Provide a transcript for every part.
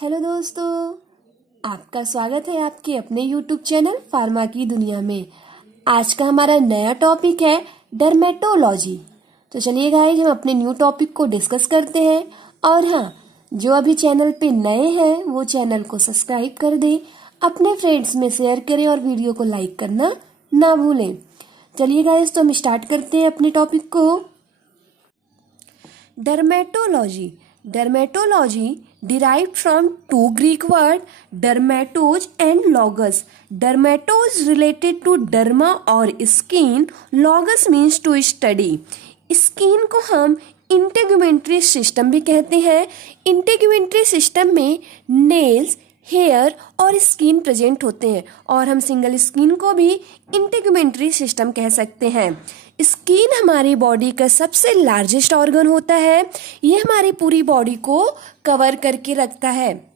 Hello दोस्तों, आपका स्वागत है आपके अपने YouTube चैनल फार्मा की दुनिया में। आज का हमारा नया टॉपिक है डर्मेटोलॉजी। तो चलिए गाइस, हम अपने न्यू टॉपिक को डिस्कस करते हैं। और हाँ, जो अभी चैनल पे नए हैं वो चैनल को सब्सक्राइब कर दें, अपने फ्रेंड्स में शेयर करें और वीडियो को लाइक करना ना भूलें। चलिए गाइस, तो हम स्टार्ट करते हैं अपने टॉपिक को। Dermatology derived from two Greek words dermatos and logos. Dermatos related to derma और skin, logos means to study. Skin को हम इंटेगुमेंट्री सिस्टम भी कहते हैं। इंटेगुमेंट्री सिस्टम में नेल्स, हेयर और स्किन प्रेजेंट होते हैं और हम सिंगल स्किन को भी इंटेगुमेंट्री सिस्टम कह सकते हैं। स्किन हमारी बॉडी का सबसे लार्जेस्ट ऑर्गन होता है। ये हमारी पूरी बॉडी को कवर करके रखता है।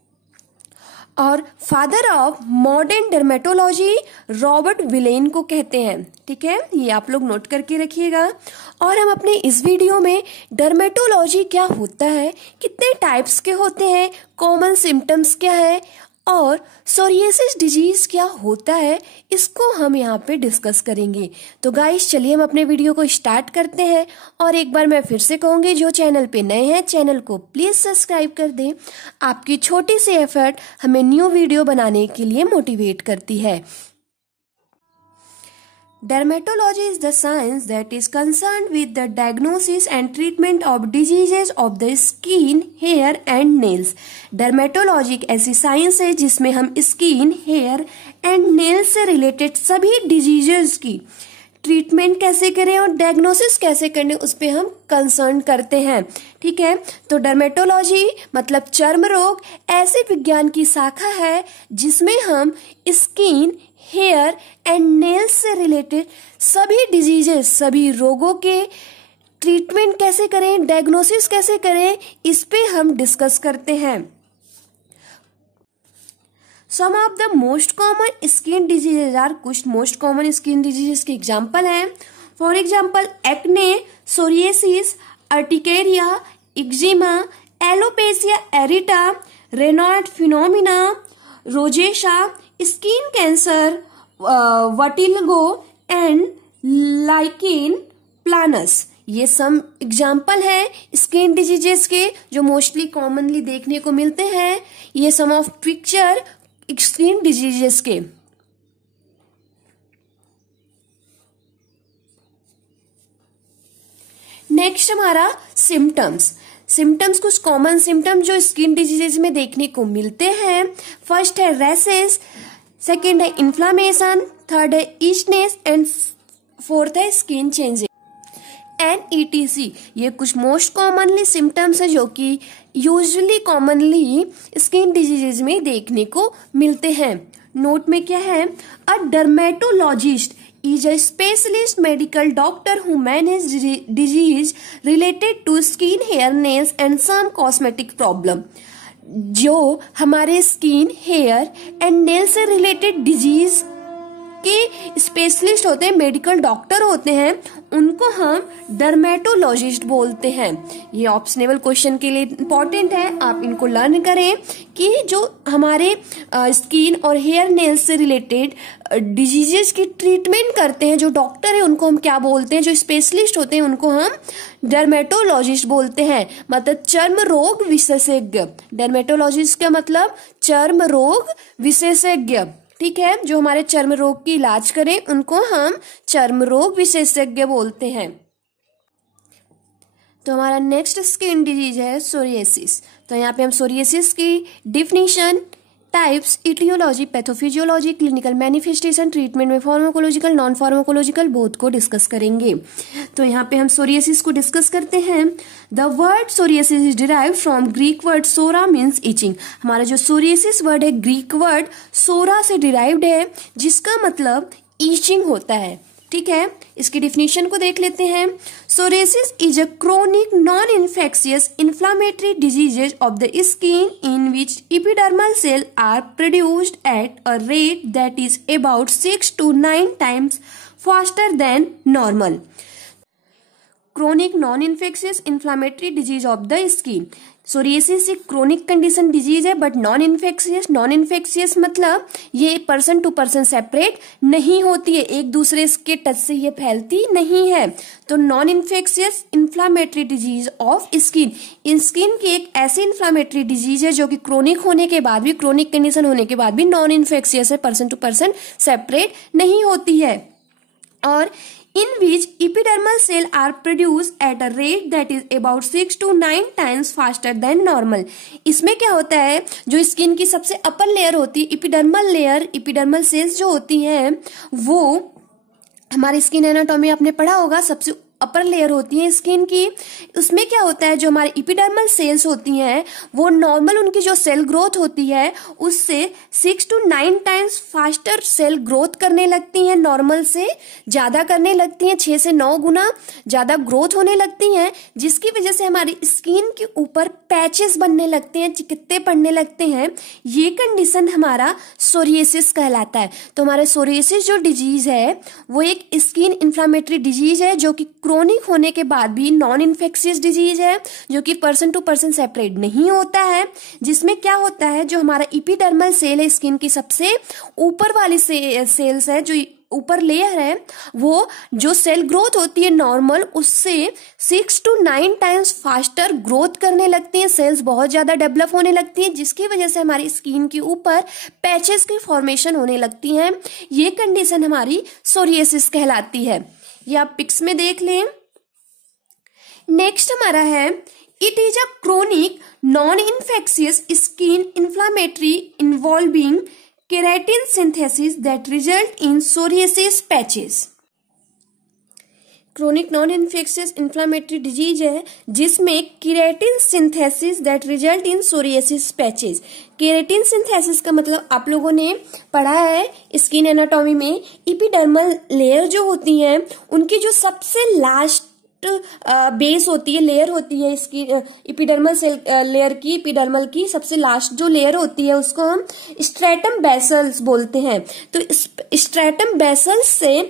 और father of modern dermatology Robert villain को कहते हैं। ठीक है, ये आप लोग नोट करके रखिएगा। और हम अपने इस वीडियो में डर्मेटोलॉजी क्या होता है, कितने टाइप्स के होते हैं, कॉमन सिम्टम्स क्या है और सोरियासिस डिजीज क्या होता है, इसको हम यहाँ पे डिस्कस करेंगे। तो गाइस, चलिए हम अपने वीडियो को स्टार्ट करते हैं। और एक बार मैं फिर से कहूँगी, जो चैनल पे नए हैं चैनल को प्लीज सब्सक्राइब कर दें। आपकी छोटी सी एफर्ट हमें न्यू वीडियो बनाने के लिए मोटिवेट करती है। Dermatology is the science that is concerned with the diagnosis and treatment of diseases of the skin, hair and nails. Dermatology एक ऐसी साइंस है जिसमें हम स्किन, हेयर एंड नेल्स से रिलेटेड सभी डिजीजेस की ट्रीटमेंट कैसे करें और डायग्नोसिस कैसे करने, उस पे हम कंसर्न करते हैं। ठीक है, तो डर्मेटोलॉजी मतलब चर्म रोग ऐसे विज्ञान की शाखा है जिसमें हम स्किन, हेयर एंड नेल्स से रिलेटेड सभी डिजीजेस, सभी रोगों के ट्रीटमेंट कैसे करें, डायग्नोसिस कैसे करें, इस पे हम डिस्कस करते हैं। Some of the most common skin diseases are, कुछ मोस्ट कॉमन स्किन डिजीजेस के एग्जाम्पल हैं। For example acne, psoriasis, urticaria, eczema, alopecia areata, Raynaud phenomena, rosacea, skin cancer, vitiligo and lichen planus. ये some example है skin diseases के जो mostly commonly देखने को मिलते हैं। ये some of picture skin diseases के। नेक्स्ट हमारा सिम्टम्स कुछ कॉमन सिम्टम जो स्किन डिजीजेज में देखने को मिलते हैं। फर्स्ट है रैसेस, सेकेंड है इन्फ्लामेशन, थर्ड है इचनेस एंड फोर्थ है स्किन चेंजेस एंड ETC। ये कुछ मोस्ट कॉमनली सिम्टम्स है जो कि यूजुअली कॉमनली स्किन डिजीजेज में देखने को मिलते हैं। नोट में क्या है, अ dermatologist is a specialist medical doctor who manages disease related to skin, hair, nails and some cosmetic problem। जो हमारे स्किन, हेयर एंड नेल से रिलेटेड डिजीज के स्पेशलिस्ट होते हैं, मेडिकल डॉक्टर होते हैं, उनको हम डर्मेटोलॉजिस्ट बोलते हैं। ये ऑप्शनेबल क्वेश्चन के लिए इंपॉर्टेंट है, आप इनको लर्न करें कि जो हमारे स्किन और हेयर नेल्स से रिलेटेड डिजीजेस की ट्रीटमेंट करते हैं, जो डॉक्टर है उनको हम क्या बोलते हैं, जो स्पेशलिस्ट होते हैं उनको हम डर्मेटोलॉजिस्ट बोलते हैं, मतलब चर्म रोग विशेषज्ञ। डर्मेटोलॉजिस्ट का मतलब चर्म रोग विशेषज्ञ। ठीक है, जो हमारे चर्म रोग की इलाज करें उनको हम चर्म रोग विशेषज्ञ बोलते हैं। तो हमारा नेक्स्ट स्किन डिजीज है सोरियासिस। तो यहाँ पे हम सोरियासिस की definition, types, aetiology, pathophysiology, clinical manifestation, treatment में फार्माकोलॉजिकल, नॉन फार्माकोलॉजिकल बोथ को डिस्कस करेंगे। तो यहाँ पे हम सोरियासिस को डिस्कस करते हैं। The word psoriasis is derived from Greek word psora means itching. हमारा जो सोरियासिस वर्ड है ग्रीक वर्ड सोरा से डिराइव्ड है जिसका मतलब ईचिंग होता है। ठीक है, इसकी डिफिनीशन को देख लेते हैं। Psoriasis is a chronic non infectious inflammatory diseases of the skin in which epidermal cell are produced at a rate that is about 6 to 9 times faster than normal. Chronic non infectious inflammatory disease of the skin. Psoriasis एक chronic condition disease है but non infectious मतलब ये person to person separate नहीं होती है, एक दूसरे के टच से ये फैलती नहीं है। तो non infectious inflammatory disease of skin, skin की एक ऐसी इन्फ्लामेटरी डिजीज है जो कि क्रोनिक होने के बाद भी, क्रोनिक कंडीशन होने के बाद भी नॉन इन्फेक्शियस है, पर्सन टू पर्सन सेपरेट नहीं होती है। और in which epidermal cells are produced at a rate that is about 6 to 9 times faster than normal। इसमें क्या होता है, जो स्किन की सबसे अपर लेयर होती है एपिडर्मल लेयर, एपिडर्मल सेल्स जो होती हैं वो हमारी स्किन एनाटॉमी आपने पढ़ा होगा, सबसे अपर लेयर होती है स्किन की। उसमें क्या होता है, जो हमारी एपिडर्मल सेल्स होती हैं वो नॉर्मल उनकी जो सेल ग्रोथ होती है उससे 6 to 9 times faster cell growth करने लगती हैं, नॉर्मल से ज्यादा करने लगती हैं, 6 से 9 गुना ज्यादा ग्रोथ होने लगती हैं, जिसकी वजह से हमारी स्किन के ऊपर पैचेस बनने लगते हैं, चिकत्ते पड़ने लगते हैं। ये कंडीशन हमारा सोरियासिस कहलाता है। तो हमारा सोरियासिस जो डिजीज है वो एक स्किन इन्फ्लामेटरी डिजीज है जो कि क्रोनिक होने के बाद भी नॉन इन्फेक्शियस डिजीज है, जो कि पर्सन टू पर्सन सेपरेट नहीं होता है। जिसमें क्या होता है, जो हमारा एपिडर्मल सेल है स्किन की सबसे ऊपर वाली सेल्स है, जो ऊपर लेयर है, वो जो सेल ग्रोथ होती है नॉर्मल उससे 6 to 9 टाइम्स फास्टर ग्रोथ करने लगती हैं, सेल्स बहुत ज्यादा डेवलप होने लगती हैं, जिसकी वजह से हमारी स्किन के ऊपर पैचेस की फॉर्मेशन होने लगती हैं। ये कंडीशन हमारी सोरियासिस कहलाती है। ये आप पिक्स में देख लें। नेक्स्ट हमारा है, it is a chronic non infectious skin inflammatory involving keratin synthesis that result in psoriasis patches. Chronic non infectious inflammatory disease है जिसमें keratin synthesis that result in psoriasis patches. Keratin synthesis का मतलब आप लोगों ने पढ़ा है स्किन एनाटॉमी में, एपिडर्मल लेयर जो होती है उनकी जो सबसे लास्ट बेस होती है, लेयर होती है इसकी एपिडर्मल सेल लेयर की, एपिडर्मल की सबसे लास्ट जो लेयर होती है उसको हम स्ट्रेटम बेसल्स बोलते हैं। तो स्ट्रेटम बेसल्स से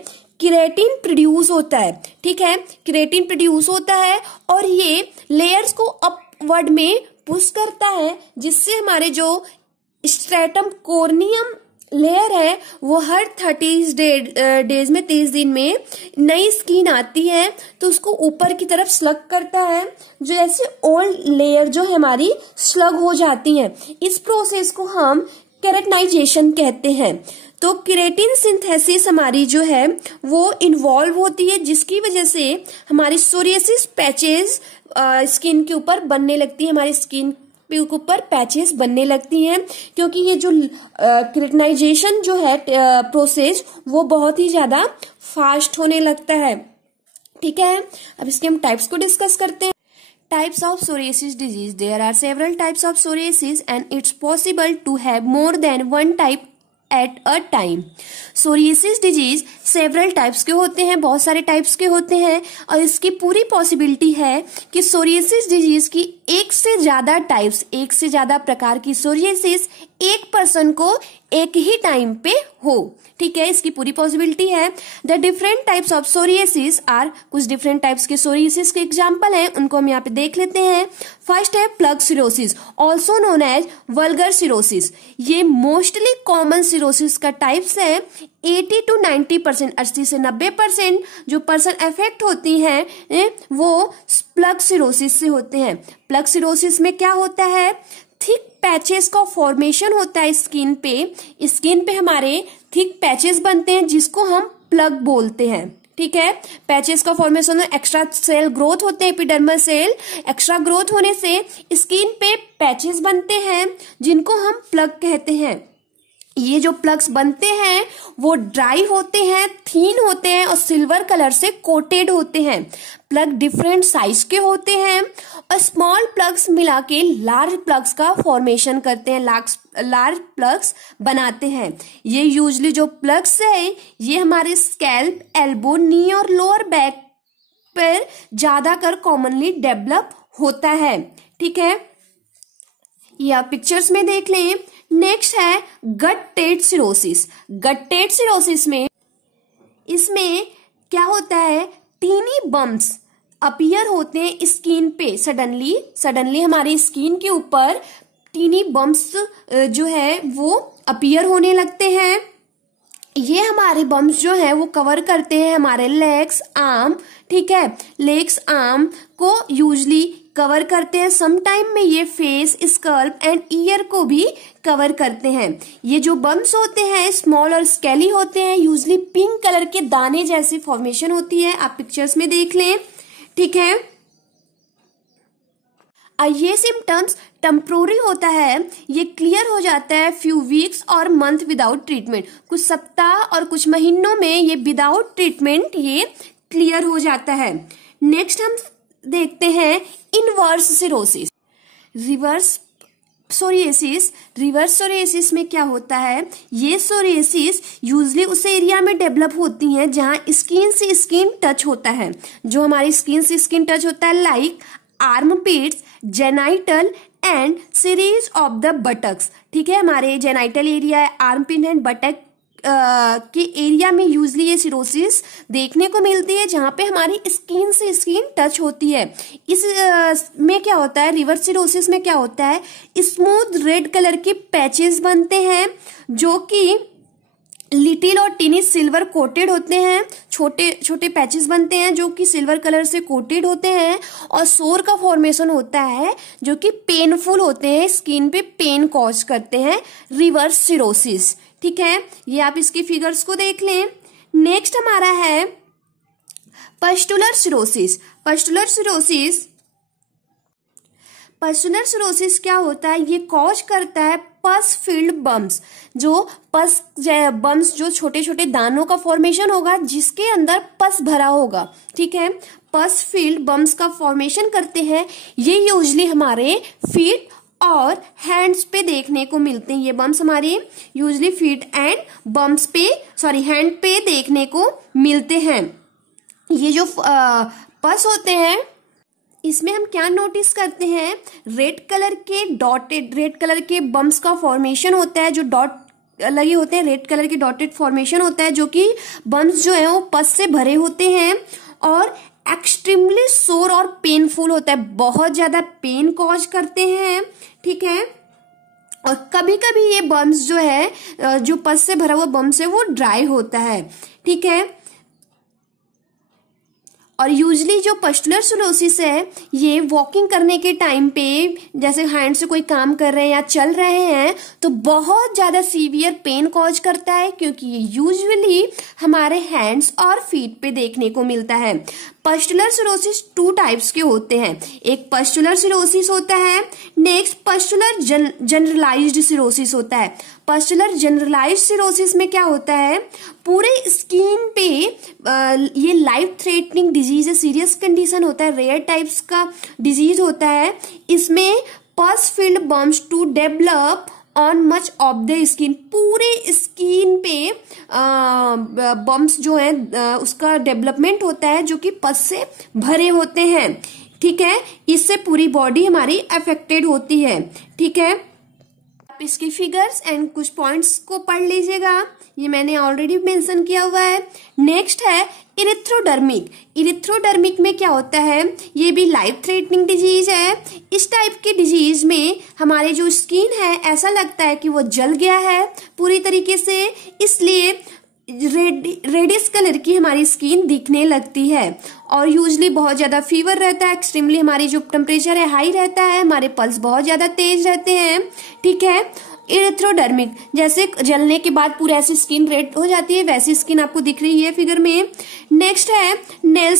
केराटिन प्रोड्यूस होता है, ठीक है, केराटिन प्रोड्यूस होता है और ये लेयर्स को अपवर्ड में पुश करता है, जिससे हमारे जो स्ट्रेटम कोर्नियम लेयर है वो हर 30 डेज में 30 दिन में नई स्किन आती है तो उसको ऊपर की तरफ स्लग करता है, जो ऐसे ओल्ड लेयर जो है हमारी स्लग हो जाती है। इस प्रोसेस को हम केराटिनाइजेशन कहते हैं। तो केराटिन सिंथेसिस हमारी जो है वो इन्वॉल्व होती है, जिसकी वजह से हमारी सोरियासिस पैचेस स्किन के ऊपर बनने लगती है, हमारी स्किन के ऊपर पैचेस बनने लगती हैं, क्योंकि ये जो केराटिनाइजेशन जो है प्रोसेस वो बहुत ही ज्यादा फास्ट होने लगता है। ठीक है, अब इसके हम टाइप्स को डिस्कस करते हैं। Types of psoriasis disease. There are several types of psoriasis and it's possible to have more than one type at a time. Psoriasis disease several types के होते हैं, बहुत सारे टाइप्स के होते हैं और इसकी पूरी पॉसिबिलिटी है कि सोरियासिस डिजीज की एक से ज्यादा टाइप्स, एक से ज्यादा प्रकार की सोरियासिस एक पर्सन को एक ही टाइम पे हो। ठीक है, इसकी पूरी पॉसिबिलिटी है। The different types of psoriasis are, कुछ डिफरेंट टाइप्स के सोरियासिस के एग्जांपल हैं, उनको हम यहाँ पे देख लेते हैं। फर्स्ट है plaque psoriasis, also known as vulgaris psoriasis. ये मोस्टली कॉमन सिरोसिस का टाइप्स है। 80 to 90%, 80 से 90% जो पर्सन अफेक्ट होती हैं वो प्लग सिरोसिस से होते हैं। प्लग सिरोसिस में क्या होता है, थिक पैचेस का फॉर्मेशन होता है स्किन पे हमारे थिक पैचेस बनते हैं जिसको हम प्लग बोलते हैं। ठीक है, पैचेस का फॉर्मेशन, एक्स्ट्रा सेल ग्रोथ होते हैं, एपिडर्मल सेल एक्स्ट्रा ग्रोथ होने से स्किन पे पैचेस बनते हैं जिनको हम प्लग कहते हैं। ये जो प्लग्स बनते हैं वो ड्राई होते हैं, थीन होते हैं और सिल्वर कलर से कोटेड होते हैं। प्लग डिफरेंट साइज के होते हैं और स्मॉल प्लग्स मिला के लार्ज प्लग्स का फॉर्मेशन करते हैं, लार्ज प्लग्स बनाते हैं। ये यूजली जो प्लग्स है ये हमारे स्कैल्प, एल्बो, नी और लोअर बैक पर ज्यादा कर कॉमनली डेवलप होता है। ठीक है, ये आप पिक्चर्स में देख लें। नेक्स्ट है गट-टेट सिरोसिस। गट-टेट सिरोसिस में इसमें क्या होता है, टीनी बम्प्स अपीयर होते हैं स्किन पे सडनली हमारी स्किन के ऊपर टीनी बम्प्स जो है वो अपीयर होने लगते हैं। ये हमारे बम्प्स जो है वो कवर करते हैं हमारे लेग्स, आर्म, ठीक है, लेग्स, आर्म को यूजली कवर करते हैं। सम टाइम में ये फेस, स्कल्प एंड ईयर को भी कवर करते हैं। ये जो बम्प्स होते हैं स्मॉल और स्केली होते हैं, यूजली पिंक कलर के दाने जैसी फॉर्मेशन होती है, आप पिक्चर्स में देख लें, ठीक है। ये सिम्टम्स टेम्पोररी होता है, ये क्लियर हो जाता है फ्यू वीक्स और मंथ विदाउट ट्रीटमेंट, कुछ सप्ताह और कुछ महीनों में ये विदाउट ट्रीटमेंट ये क्लियर हो जाता है। नेक्स्ट हम देखते हैं इनवर्स सिरोसिस, रिवर्स सोरियासिस में क्या होता है, ये सोरियासिस यूजली उस एरिया में डेवलप होती हैं जहां स्किन से स्किन टच होता है, जो हमारी स्किन से स्किन टच होता है, like armpits, genital and series of the buttocks, ठीक है। हमारे जेनाइटल एरिया है, आर्मपिट एंड बटक के एरिया में यूजली ये सिरोसिस देखने को मिलती है जहां पे हमारी स्किन से स्किन टच होती है। इस में क्या होता है, रिवर्स सिरोसिस में क्या होता है, स्मूथ रेड कलर के पैचेस बनते हैं जो कि लिटिल और टिनी सिल्वर कोटेड होते हैं, छोटे छोटे पैचेस बनते हैं जो कि सिल्वर कलर से कोटेड होते हैं, और सोर का फॉर्मेशन होता है जो कि पेनफुल होते हैं, स्किन पे पेन कॉज करते हैं, रिवर्स सिरोसिस, ठीक है। ये आप इसकी फिगर्स को देख लें। नेक्स्ट हमारा है पस्टुलर सिरोसिस। पस्टुलर सिरोसिस क्या होता है, ये कॉज करता है पस फील्ड बम्प्स, जो पस बम्प्स जो छोटे छोटे दानों का फॉर्मेशन होगा जिसके अंदर पस भरा होगा, ठीक है, पस फील्ड बम्प्स का फॉर्मेशन करते हैं। ये यूजली हमारे फीट और हैंड्स पे देखने को मिलते हैं। ये बम्प्स हमारे यूजली फीट एंड बम्प्स पे हैंड पे देखने को मिलते हैं। ये जो पस होते हैं इसमें हम क्या नोटिस करते हैं, रेड कलर के बम्प्स का फॉर्मेशन होता है, जो डॉट लगे होते हैं, रेड कलर के डॉटेड फॉर्मेशन होता है जो कि बम्प्स जो है वो पस से भरे होते हैं, और एक्सट्रीमली सोर और पेनफुल होता है, बहुत ज्यादा पेन कॉज करते हैं, ठीक है। और कभी कभी ये बम्प्स जो है, जो पस से भरा हुआ बम्प्स है वो ड्राई होता है, ठीक है। और यूजली जो पस्टुलर सिरोसिस है ये वॉकिंग करने के टाइम पे, जैसे हैंड से कोई काम कर रहे हैं या चल रहे हैं तो बहुत ज्यादा सीवियर पेन कॉज करता है, क्योंकि ये यूजुअली हमारे हैंड्स और फीट पे देखने को मिलता है। पस्टुलर सिरोसिस 2 टाइप्स के होते हैं, एक पस्टुलर सिरोसिस होता है, नेक्स्ट पस्टुलर जनरलाइज्ड सिरोसिस होता है। पस्टुलर जनरलाइज्ड सिरोसिस में क्या होता है, पूरे स्किन पे ये लाइफ थ्रेटनिंग डिजीज है, सीरियस कंडीशन होता है, रेयर टाइप्स का डिजीज होता है। इसमें pus filled bumps to develop on much of the skin, पूरे स्किन पे बम्प्स जो है उसका डेवलपमेंट होता है जो कि पस से भरे होते हैं, ठीक है। इससे पूरी बॉडी हमारी अफेक्टेड होती है, ठीक है। आप इसकी फिगर्स एंड कुछ पॉइंट्स को पढ़ लीजिएगा, ये मैंने ऑलरेडी मेंशन किया हुआ है। नेक्स्ट है इरिथ्रोडर्मिक में क्या होता है, ये भी लाइफ थ्रेटनिंग डिजीज है। इस टाइप की डिजीज में हमारे जो स्किन है ऐसा लगता है कि वो जल गया है पूरी तरीके से, इसलिए रेडिश कलर की हमारी स्किन दिखने लगती है, और यूजली बहुत ज्यादा फीवर रहता है, एक्सट्रीमली हमारी जो टेम्परेचर है हाई रहता है, हमारे पल्स बहुत ज्यादा तेज रहते हैं, ठीक है। इरिथ्रोडर्मिक, जैसे जलने के बाद पूरा ऐसी स्किन रेड हो जाती है, वैसी स्किन आपको दिख रही है फिगर में। नेक्स्ट है नेल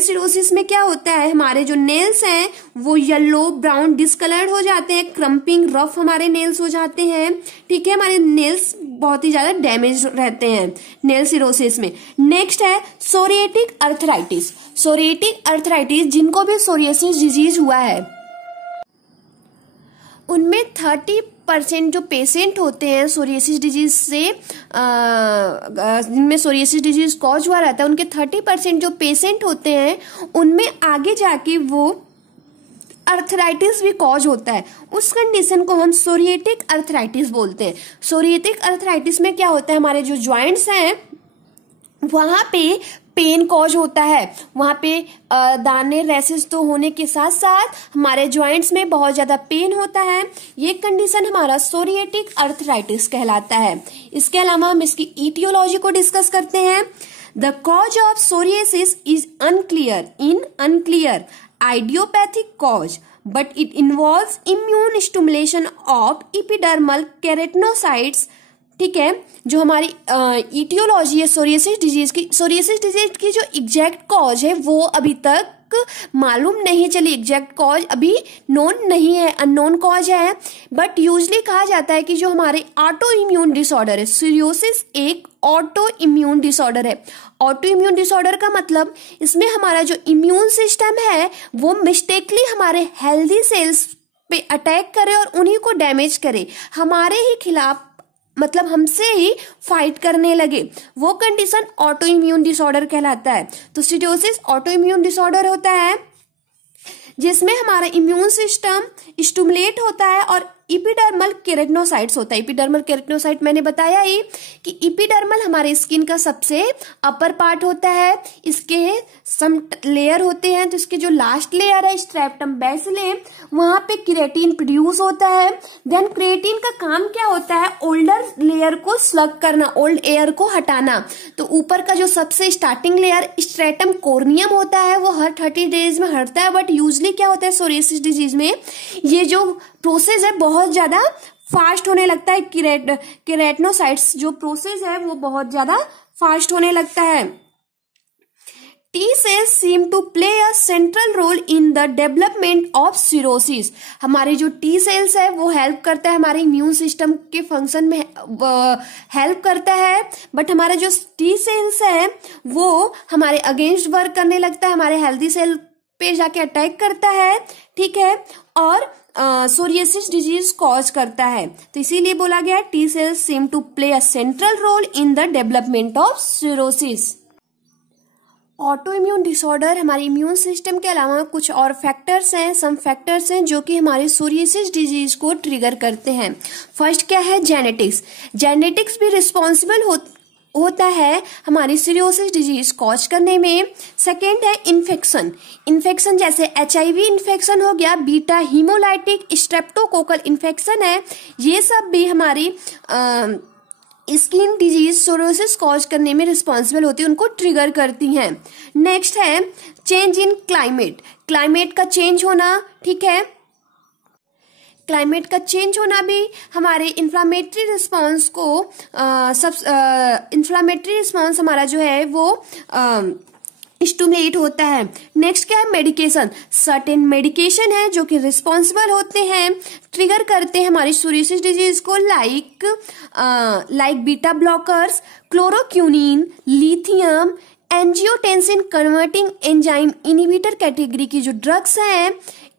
सिरोसिस में क्या होता है, हमारे जो नेल्स हैं वो येलो ब्राउन डिस्कलर्ड हो जाते हैं, क्रम्पिंग रफ हमारे नेल्स हो जाते हैं, ठीक है, हमारे नेल्स बहुत ही ज्यादा डैमेज रहते हैं नेल सिरोसिस में। नेक्स्ट है सोरियाटिक अर्थराइटिस, जिनको भी सोरियासिस डिजीज हुआ है उनमें 30% जो पेशेंट होते हैं सोरियासिस डिजीज से, जिनमें सोरियासिस डिजीज कॉज हुआ रहता है, उनके 30% जो पेशेंट होते हैं उनमें आगे जाके वो अर्थराइटिस भी कॉज होता है। उस कंडीशन को हम सोरियाटिक अर्थराइटिस बोलते हैं। सोरियाटिक अर्थराइटिस में क्या होता है, हमारे जो जॉइंट्स हैं वहां पे पेन कॉज होता है, वहां पे दाने रैसेस तो होने के साथ साथ हमारे जॉइंट्स में बहुत ज्यादा पेन होता है। ये कंडीशन हमारा सोरिएटिक अर्थराइटिस कहलाता है। इसके अलावा हम इसकी ईटियोलॉजी को डिस्कस करते हैं। The cause of psoriasis is unclear idiopathic cause but it involves immune stimulation of epidermal keratinocytes. ठीक है, जो हमारी ईटियोलॉजी है सोरियासिस डिजीज की जो एग्जैक्ट कॉज है वो अभी तक मालूम नहीं चली, एग्जैक्ट कॉज अभी नोन नहीं है, अननोन कॉज है। बट यूजली कहा जाता है कि जो हमारे ऑटो इम्यून डिसऑर्डर है, सोरियासिस एक ऑटो इम्यून डिसऑर्डर है। ऑटो इम्यून डिसऑर्डर का मतलब इसमें हमारा जो इम्यून सिस्टम है वो मिस्टेकली हमारे हेल्दी सेल्स पे अटैक करे और उन्हीं को डैमेज करे, हमारे ही खिलाफ मतलब हमसे ही फाइट करने लगे, वो कंडीशन ऑटो इम्यून डिसऑर्डर कहलाता है। तो सिरोसिस ऑटो इम्यून डिसऑर्डर होता है जिसमें हमारा इम्यून सिस्टम स्टिमुलेट होता है और एपिडर्मल केराटिनोसाइट्स होता है। एपिडर्मल केराटिनोसाइट मैंने बताया ही कि एपिडर्मल हमारे स्किन का सबसे अपर पार्ट होता है, इसके सम लेयर होते हैं। तो इसके जो लास्ट लेयर है स्ट्रेप्टम बेसिले, वहां पे केराटिन प्रोड्यूस होता है। देन केराटिन का काम क्या होता है, ओल्डर लेयर को स्लग करना, ओल्ड एयर को हटाना। तो ऊपर का जो सबसे स्टार्टिंग लेयर स्ट्रेटम कोर्नियम होता है वो हर 30 डेज में हटता है। बट यूजली क्या होता है सोरियासिस डिजीज में ये जो प्रोसेस है बहुत ज्यादा फास्ट होने लगता है। केराटिनोसाइट्स जो प्रोसेस है वो बहुत ज्यादा फास्ट होने लगता है। T cells seem to play a central role in the development of cirrhosis। हमारे जो T cells है वो हेल्प करता है हमारे इम्यून सिस्टम के फंक्शन में हेल्प करता है। बट हमारा जो T cells है वो हमारे अगेंस्ट वर्क करने लगता है, हमारे हेल्दी सेल पे जाके अटैक करता है। ठीक है, और सोरियासिस डिजीज कॉज करता है। तो इसीलिए बोला गया T cells seem to play a central role in the development of psoriasis. Autoimmune disorder हमारे इम्यून सिस्टम के अलावा कुछ और फैक्टर्स हैं, सम फैक्टर्स हैं जो कि हमारे सोरियासिस डिजीज को ट्रिगर करते हैं। फर्स्ट क्या है, जेनेटिक्स। जेनेटिक्स भी रिस्पॉन्सिबल होता है हमारी सिरोसिस डिजीज कॉज करने में। सेकेंड है इन्फेक्शन। इन्फेक्शन जैसे HIV इन्फेक्शन हो गया, बीटा हीमोलाइटिक स्ट्रेप्टोकोकल इन्फेक्शन है, ये सब भी हमारी स्किन डिजीज सोरियासिस कॉज करने में रिस्पॉन्सिबल होती है, उनको ट्रिगर करती हैं। नेक्स्ट है चेंज इन क्लाइमेट। क्लाइमेट का चेंज होना, ठीक है, क्लाइमेट का चेंज होना भी हमारे इन्फ्लामेटरी रिस्पॉन्स को इन्फ्लामेटरी रिस्पॉन्स हमारा जो है वो स्टिमुलेट होता है। नेक्स्ट क्या है, मेडिकेशन। सर्टेन मेडिकेशन है जो कि रिस्पॉन्सिबल होते हैं, ट्रिगर करते हैं हमारी सोरियासिस डिजीज को, like beta blockers, chloroquine, lithium, angiotensin converting enzyme inhibitor category की जो ड्रग्स हैं,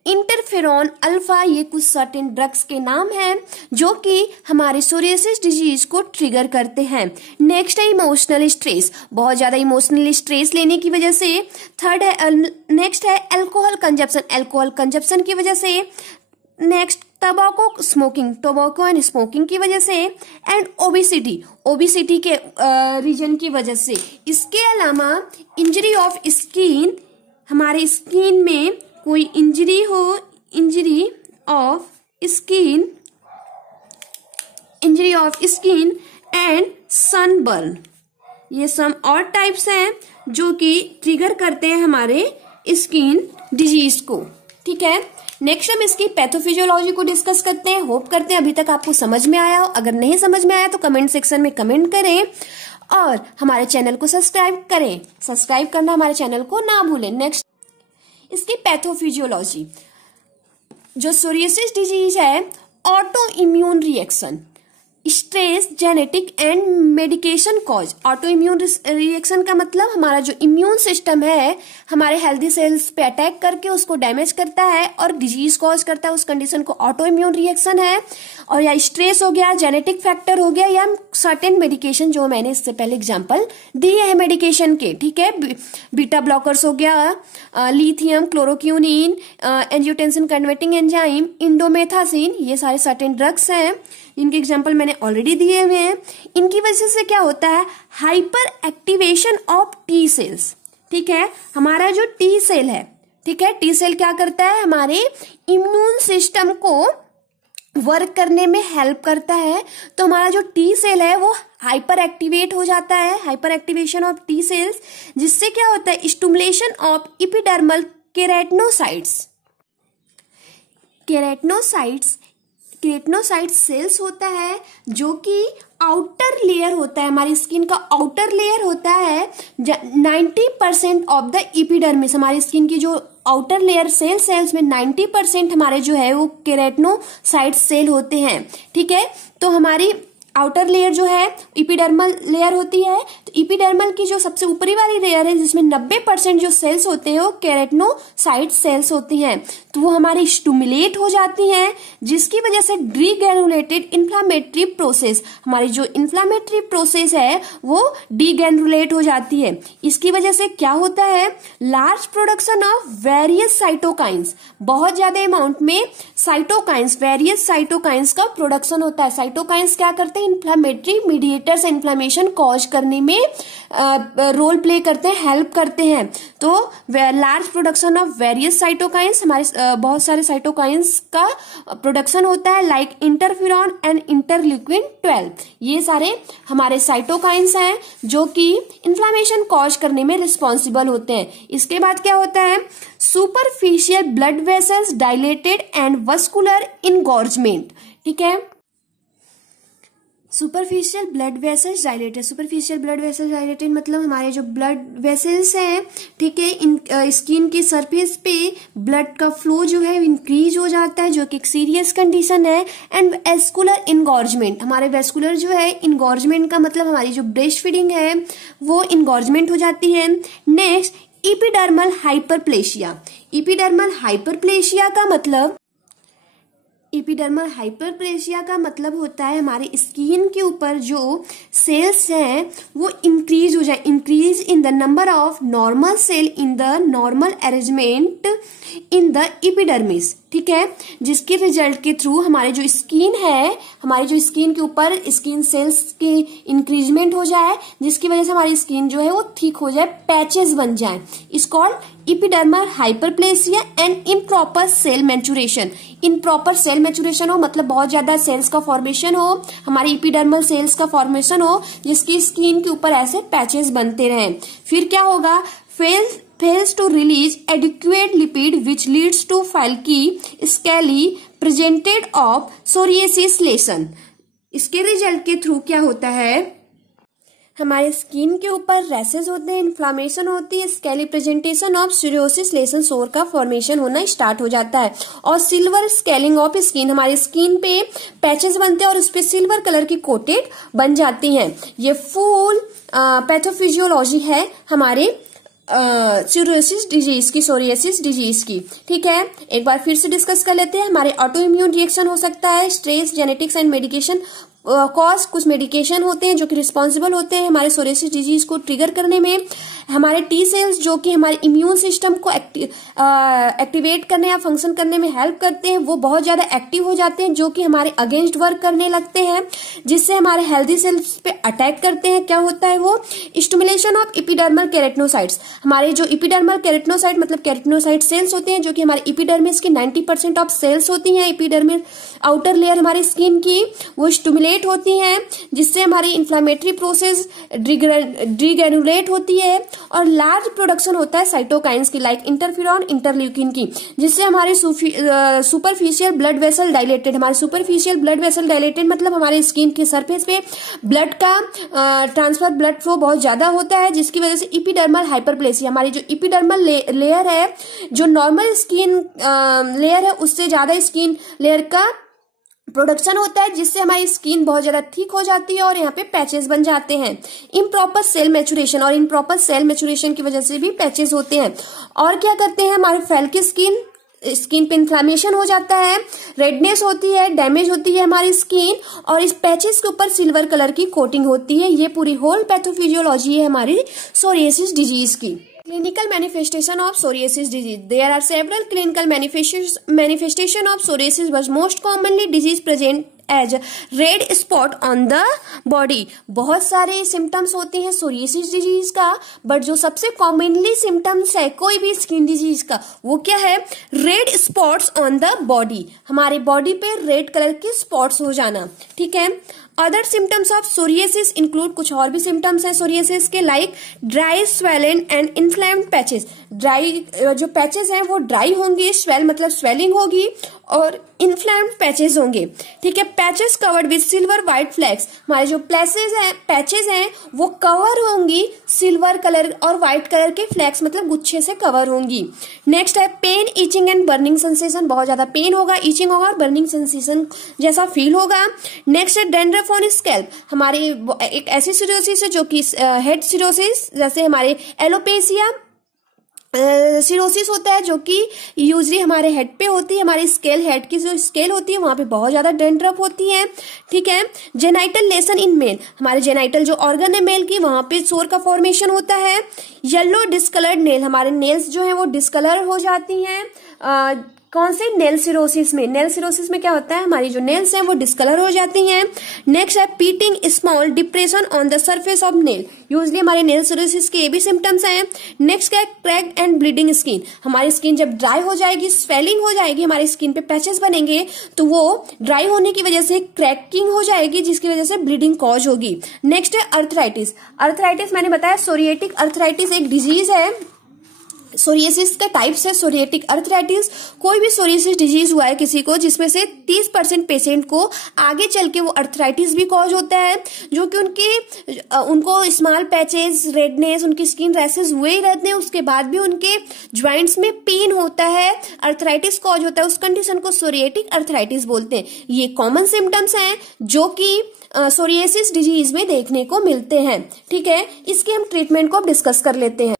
इंटरफेरॉन अल्फा, ये कुछ सर्टेन ड्रग्स के नाम हैं जो कि हमारे सोरियासिस डिजीज को ट्रिगर करते हैं। नेक्स्ट है इमोशनल स्ट्रेस, बहुत ज्यादा इमोशनल स्ट्रेस लेने की वजह से। थर्ड है नेक्स्ट है अल्कोहल कंजप्शन, अल्कोहल कंजप्शन की वजह से। नेक्स्ट टोबैको एंड स्मोकिंग की वजह से। एंड ओबिसिटी के रीजन की वजह से। इसके अलावा इंजरी ऑफ स्किन, हमारे स्किन में कोई injury of skin and sunburn, ये सम और टाइप्स हैं जो कि ट्रिगर करते हैं हमारे स्किन डिजीज को। ठीक है, नेक्स्ट हम इसकी पैथोफिजियोलॉजी को डिस्कस करते हैं। होप करते हैं अभी तक आपको समझ में आया हो। अगर नहीं समझ में आया तो कमेंट सेक्शन में कमेंट करें और हमारे चैनल को सब्सक्राइब करें। सब्सक्राइब करना हमारे चैनल को ना भूलें। नेक्स्ट इसकी पैथोफिजियोलॉजी, जो सोरियासिस डिजीज है, auto immune reaction, stress, genetic and medication cause. Auto immune reaction का मतलब हमारा जो इम्यून सिस्टम है हमारे हेल्दी सेल्स पे अटैक करके उसको डैमेज करता है और डिजीज कॉज करता है, उस कंडीशन को ऑटो इम्यून रिएक्शन है। और या स्ट्रेस हो गया, जेनेटिक फैक्टर हो गया, या सर्टेन मेडिकेशन जो मैंने इससे पहले एग्जांपल दिए हैं मेडिकेशन के। ठीक है, बीटा ब्लॉकर्स हो गया, lithium, chloroquine, angiotensin converting enzyme, indomethacin, ये सारे सर्टेन ड्रग्स हैं इनके एग्जाम्पल मैंने मैंने ऑलरेडी दिए हुए हैं। इनकी वजह से क्या होता है, hyper activation of T sales. ठीक है, हमारा जो टी सेल है, ठीक है, टी सेल क्या करता है, हमारे इम्यून सिस्टम को वर्क करने में हेल्प करता है। तो हमारा जो टी सेल है वो हाइपर एक्टिवेट हो जाता है, hyper activation of T cells, जिससे क्या होता है, stimulation of epidermal keratinocytes. Keratinocytes cells होता है जो कि आउटर लेयर होता है, हमारी स्किन का आउटर लेयर होता है। 90% ऑफ द एपिडर्मिस, हमारी स्किन की जो आउटर लेयर सेल्स में 90% हमारे जो है वो केराटिनोसाइट्स सेल होते हैं। ठीक है, तो हमारी आउटर लेयर जो है एपिडर्मल लेयर होती है। तो एपिडर्मल की जो सबसे ऊपरी वाली लेयर है जिसमें 90% जो सेल्स होते हैं वो केराटिनोसाइट सेल्स होती हैं। तो वो हमारी स्टिमुलेट हो जाती हैं, जिसकी वजह से डीग्रैनुलेटेड इन्फ्लामेटरी प्रोसेस, हमारी जो इन्फ्लामेटरी प्रोसेस है वो डीग्रैनुलेट हो जाती है। इसकी वजह से क्या होता है, large production of various cytokines, बहुत ज्यादा अमाउंट में साइटोकाइंस, वेरियस साइटोकाइंस का प्रोडक्शन होता है। साइटोकाइंस क्या करते हैं, इन्फ्लामेटरी मीडिएटर्स, इन्फ्लामेशन कॉज करने में रोल प्ले करते हैं, हेल्प करते हैं। तो large production of various cytokines, हमारे बहुत सारे साइटोकाइंस का प्रोडक्शन होता है, लाइक इंटरफ्यूरॉन एंड इंटरल्यूकिन 12। ये सारे हमारे साइटोकाइंस हैं जो कि इन्फ्लामेशन कॉज करने में रिस्पॉन्सिबल होते हैं। इसके बाद क्या होता है, superficial blood vessels dilated and vascular engorgement. ठीक है, superficial blood vessels dilated, superficial blood vessels dilated मतलब हमारे जो ब्लड वेसल्स हैं, ठीक है, इन स्किन की सरफेस पे ब्लड का फ्लो जो है इंक्रीज हो जाता है, जो कि एक सीरियस कंडीशन है। एंड वेस्कुलर इनगॉर्जमेंट, हमारे वेस्कुलर जो है इनगॉर्जमेंट का मतलब हमारी जो ब्रेस्ट फीडिंग है वो इनगॉर्जमेंट हो जाती है। Next, epidermal hyperplasia. Epidermal hyperplasia का मतलब, एपिडर्मल हाइपरप्लेशिया का मतलब होता है हमारे स्किन के ऊपर जो सेल्स हैं वो इंक्रीज हो जाए, increase in the number of normal cell in the normal arrangement in the epidermis. ठीक है, जिसके रिजल्ट के थ्रू हमारे जो स्किन है, हमारे जो स्किन के ऊपर स्किन सेल्स की इंक्रीजमेंट हो जाए, जिसकी वजह से हमारी स्किन जो है वो थिक हो जाए, पैचेस बन जाए। Is called epidermal hyperplasia and improper cell maturation. Improper cell maturation हो मतलब बहुत ज्यादा सेल्स का फॉर्मेशन हो, हमारी एपिडर्मल सेल्स का फॉर्मेशन हो, जिसकी स्किन के ऊपर ऐसे पैचेस बनते रहें। फिर क्या होगा, fails to release adequate lipid which leads to falky scaly presented of psoriasis lesion। इसके रिजल्ट के थ्रू क्या होता है, हमारे स्किन के ऊपर रैसेस होते हैं, इन्फ्लामेशन होती है, scaly presentation of psoriasis lesson, सोर का फॉर्मेशन होना स्टार्ट हो जाता है। और सिल्वर स्केलिंग ऑफ स्किन, हमारी स्किन पे पैचेस बनते हैं और उस पे सिल्वर कलर की कोटेड बन जाती हैं। ये फुल पैथोफिजियोलॉजी है हमारे सोरियासिस डिजीज की। ठीक है, एक बार फिर से डिस्कस कर लेते हैं। हमारे ऑटो इम्यून रिएक्शन हो सकता है, stress, genetics and medication cause, कुछ मेडिकेशन होते हैं जो कि रिस्पॉन्सिबल होते हैं हमारे सोरियासिस डिजीज को ट्रिगर करने में। हमारे टी सेल्स जो कि हमारे इम्यून सिस्टम को एक्टिवेट करने या फंक्शन करने में हेल्प करते हैं, वो बहुत ज्यादा एक्टिव हो जाते हैं, जो कि हमारे अगेंस्ट वर्क करने लगते हैं, जिससे हमारे हेल्दी सेल्स पे अटैक करते हैं। क्या होता है वो, स्टिमुलेशन ऑफ एपिडर्मल केराटिनोसाइट्स। हमारे जो एपिडर्मल केराटिनोसाइट मतलब केराटिनोसाइट सेल्स होते हैं, जो कि हमारे एपिडर्मिस की 90% ऑफ सेल्स होती हैं, एपिडर्मिस आउटर लेयर हमारी स्किन की, वो स्टिमुलेट होती हैं, जिससे हमारी इन्फ्लामेटरी प्रोसेस डीग्रैनुलेट होती है। और लार्ज प्रोडक्शन होता है साइटोकाइंस की, लाइक इंटरफ्यूरॉन, इंटरल्यूकिन की, जिससे हमारे सुपरफिशियल ब्लड वेसल डायलेटेड, हमारे सुपरफिशियल ब्लड वेसल डायलेटेड मतलब हमारे स्किन के सरफेस पे ब्लड का ट्रांसफर, ब्लड फ्लो बहुत ज्यादा होता है, जिसकी वजह से एपिडर्मल हाइपरप्लेशिया, हमारी जो एपिडर्मल लेयर है, जो नॉर्मल स्किन लेयर है उससे ज्यादा स्किन लेयर का प्रोडक्शन होता है, जिससे हमारी स्किन बहुत ज्यादा थिक हो जाती है और यहाँ पे पैचेस बन जाते हैं। इम्प्रॉपर सेल मैच्योरेशन, और इम्प्रॉपर सेल मैच्योरेशन की वजह से भी पैचेस होते हैं। और क्या करते हैं, हमारे फैल्की स्किन पे इन्फ्लामेशन हो जाता है, रेडनेस होती है, डैमेज होती है हमारी स्किन, और इस पैचेस के ऊपर सिल्वर कलर की कोटिंग होती है। ये पूरी होल पैथोफिजियोलॉजी है हमारी सोरियासिस डिजीज की। Clinical manifestation of psoriasis disease. There are several clinical manifestation of psoriasis, but most commonly disease present as red spot on the body. बहुत सारे सिम्टम्स होते हैं सोरियासिस डिजीज का, बट जो सबसे कॉमनली सिम्टम्स है कोई भी स्किन डिजीज का वो क्या है, red spots on the body, हमारे बॉडी पे रेड कलर के स्पॉट्स हो जाना, ठीक है। Other symptoms of psoriasis include, कुछ और भी सिम्टम्स हैं सोरियासिस के, like dry swollen and inflamed patches. Dry जो पैचेस हैं वो ड्राई होंगे, स्वेल मतलब स्वेलिंग होगी, और इन्फ्लेम्ड पैचेस होंगे, ठीक है। Patches covered with silver white flags, हमारे जो पैचेस हैं वो कवर होंगी सिल्वर कलर और व्हाइट कलर के फ्लैग्स मतलब गुच्छे से कवर होंगी। नेक्स्ट है pain, itching and burning sensation, बहुत ज्यादा पेन होगा, ईचिंग होगा और बर्निंग सेंसेशन जैसा फील होगा। नेक्स्ट है डैंड्रफ ऑन स्कैल्प, हमारी एक ऐसी सिरोसिस है जो कि हेड सिरोसिस, जैसे हमारे एलोपेशिया सिरोसिस होता है जो कि यूजली हमारे हेड पे होती है, हमारी स्केल, हेड की जो स्केल होती है वहां पे बहुत ज्यादा डेंड्रफ होती है, ठीक है। जेनाइटल लेसन इन मेल, हमारे जेनाइटल जो ऑर्गन है मेल की वहां पे सोर का फॉर्मेशन होता है। येलो डिस्कलर्ड नेल, हमारे नेल्स जो है वो डिस्कलर हो जाती हैं, कौन से, नेल सिरोसिस में। नेल सिरोसिस में क्या होता है, हमारी जो नेल्स हैं वो डिस्कलर हो जाती हैं। नेक्स्ट है pitting small depression on the surface of nail, usually हमारे नेल सिरोसिस के ये भी सिम्टम्स हैं। नेक्स्ट है क्रैक एंड ब्लीडिंग स्किन, हमारी स्किन जब ड्राई हो जाएगी, स्वेलिंग हो जाएगी, हमारी स्किन पे पैचेस बनेंगे तो वो ड्राई होने की वजह से क्रैकिंग हो जाएगी जिसकी वजह से ब्लीडिंग कॉज होगी। नेक्स्ट है अर्थराइटिस। अर्थराइटिस मैंने बताया सोरियाटिक अर्थराइटिस एक डिजीज है, सोरियासिस का टाइप्स है सोरियाटिक अर्थराइटिस। कोई भी सोरियासिस डिजीज हुआ है किसी को जिसमें से 30% पेशेंट को आगे चल के वो अर्थराइटिस भी कॉज होता है, जो कि उनको स्मॉल पैचेस, रेडनेस, उनकी स्किन रैशेस हुए ही रहते हैं, उसके बाद भी उनके ज्वाइंट्स में पेन होता है, अर्थराइटिस कॉज होता है, उस कंडीशन को सोरियाटिक अर्थराइटिस बोलते हैं। ये कॉमन सिम्टम्स हैं जो कि सोरियासिस डिजीज में देखने को मिलते हैं, ठीक है। इसके हम ट्रीटमेंट को अब डिस्कस कर लेते हैं।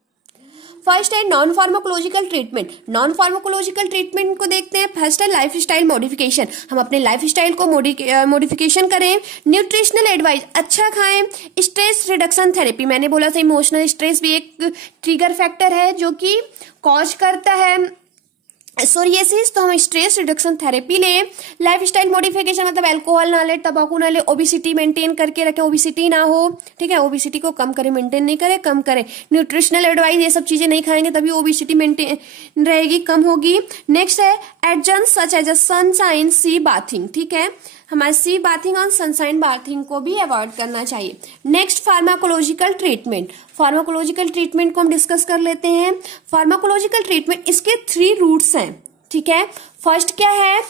फर्स्ट है non pharmacological treatment. Non pharmacological treatment को देखते हैं। फर्स्ट है लाइफ स्टाइल मॉडिफिकेशन, हम अपने लाइफ स्टाइल को मॉडिफिकेशन करें। न्यूट्रिशनल एडवाइस, अच्छा खाएं। स्ट्रेस रिडक्शन थेरेपी, मैंने बोला था इमोशनल स्ट्रेस भी एक ट्रिगर फैक्टर है जो कि कॉज करता है सोरियासिस, तो हम स्ट्रेस रिडक्शन थेरेपी लें। लाइफ स्टाइल मॉडिफिकेशन मतलब अल्कोहल ना ले, तंबाकू ना ले, ओबिसिटी मेंटेन करके रखें, ओबिसिटी ना हो, ठीक है, ओबिसिटी को कम करें, मेंटेन नहीं करें, कम करें। न्यूट्रिशनल एडवाइस, ये सब चीजें नहीं खाएंगे तभी ओबिसिटी मेंटेन रहेगी, कम होगी। नेक्स्ट है एडजंक्ट सच एज सनशाइन सी बाथिंग, ठीक है, हमारे सी बाथिंग और सनशाइन बाथिंग को भी अवॉइड करना चाहिए। Next pharmacological treatment. Pharmacological treatment को हम डिस्कस कर लेते हैं। फार्माकोलॉजिकल ट्रीटमेंट, इसके 3 रूट्स हैं, ठीक है। फर्स्ट क्या है,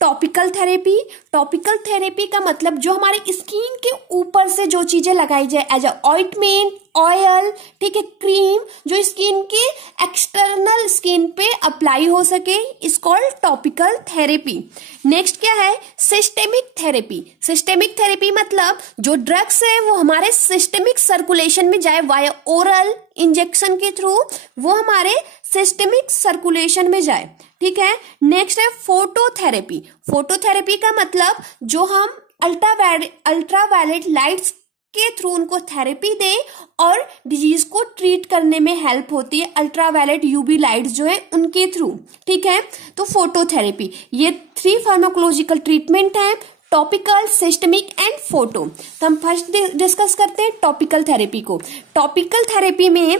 टॉपिकल थेरेपी। टॉपिकल थेरेपी का मतलब जो हमारी स्किन के ऊपर से जो चीजें लगाई जाए, एज ऑइंटमेंट, ऑयल, ठीक है, क्रीम, जो स्किन के एक्सटर्नल स्किन पे अप्लाई हो सके, इस कॉल्ड टॉपिकल थेरेपी। नेक्स्ट क्या है, सिस्टेमिक थेरेपी। सिस्टेमिक थेरेपी मतलब जो ड्रग्स है वो हमारे सिस्टेमिक सर्कुलेशन में जाए, वाया ओरल इंजेक्शन के थ्रू वो हमारे सिस्टेमिक सर्कुलेशन में जाए, ठीक है। नेक्स्ट है फोटोथेरेपी। फोटोथेरेपी का मतलब जो हम अल्ट्रावायलेट लाइट्स के थ्रू उनको थेरेपी दें और डिजीज को ट्रीट करने में हेल्प होती है, अल्ट्रावायलेट यूवी लाइट्स जो है उनके थ्रू, ठीक है। तो फोटोथेरेपी, ये 3 फार्माकोलॉजिकल ट्रीटमेंट है, टॉपिकल, सिस्टमिक एंड फोटो। तो हम फर्स्ट डिस्कस करते हैं टॉपिकल थेरेपी को। टॉपिकल थेरेपी में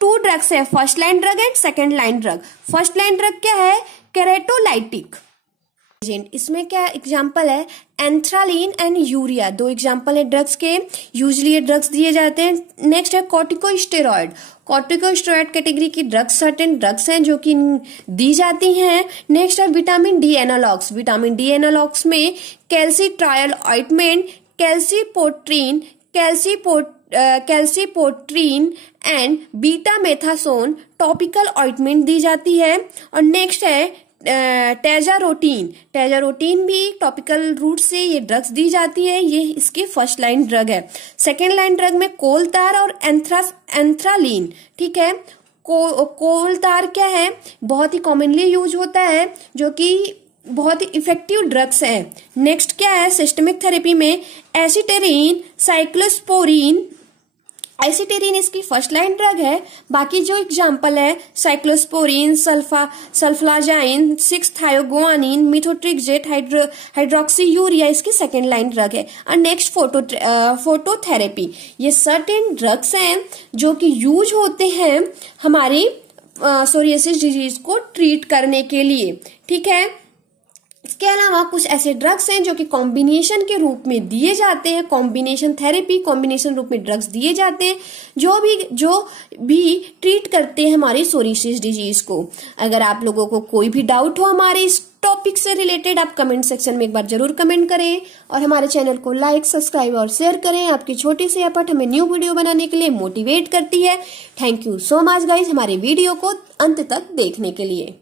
2 ड्रग्स है, first line drug and second line drug. First line drug क्या है, केरेटोलाइटिक एजेंट, इसमें क्या एग्जांपल है, एंथ्रालिन एंड यूरिया, 2 एग्जांपल है ड्रग्स के, यूजुअली ये ड्रग्स दिए जाते हैं। नेक्स्ट है कॉर्टिकोस्टेरॉइड। कॉर्टिकोस्टेरॉइड कैटेगरी की ड्रग्स, सर्टेन ड्रग्स हैं जो कि दी जाती हैं। नेक्स्ट है vitamin D analogues. Vitamin D analogues में calcitriol ointment, calcipotriene, calcipotriene and betamethasone topical ointment दी जाती है। और नेक्स्ट है टेजारोटीन। टेजारोटीन भी टॉपिकल रूट से ये ड्रग्स दी जाती है, ये इसकी फर्स्ट लाइन ड्रग है। सेकेंड लाइन ड्रग में कोलतार और एंथ्रालिन, ठीक है। कोलतार क्या है, बहुत ही कॉमनली यूज होता है, जो कि बहुत ही इफेक्टिव ड्रग्स है। नेक्स्ट क्या है, सिस्टमिक थेरेपी में एसिटेरिन, साइक्लोस्पोरिन, एसिटेरिन इसकी फर्स्ट लाइन ड्रग है। बाकी जो एग्जाम्पल है साइक्लोस्पोरिन, सल्फलाजाइन, 6-थायोगुआनिन, मिथोट्रिक्सेट, हाइड्रोक्सीयूरिया इसकी सेकेंड लाइन ड्रग है। और नेक्स्ट फोटोथेरेपी, ये सर्टेन ड्रग्स हैं जो कि यूज होते हैं हमारी सोरियासिस डिजीज को ट्रीट करने के लिए, ठीक है। इसके अलावा कुछ ऐसे ड्रग्स हैं जो कि कॉम्बिनेशन के रूप में दिए जाते हैं, कॉम्बिनेशन थेरेपी, कॉम्बिनेशन रूप में ड्रग्स दिए जाते हैं जो भी ट्रीट करते हैं हमारी सोरियासिस डिजीज को। अगर आप लोगों को कोई भी डाउट हो हमारे इस टॉपिक से रिलेटेड, आप कमेंट सेक्शन में एक बार जरूर कमेंट करें और हमारे चैनल को लाइक, सब्सक्राइब और शेयर करें। आपकी छोटी सी एफर्ट हमें न्यू वीडियो बनाने के लिए मोटिवेट करती है। Thank you so much guys हमारे वीडियो को अंत तक देखने के लिए।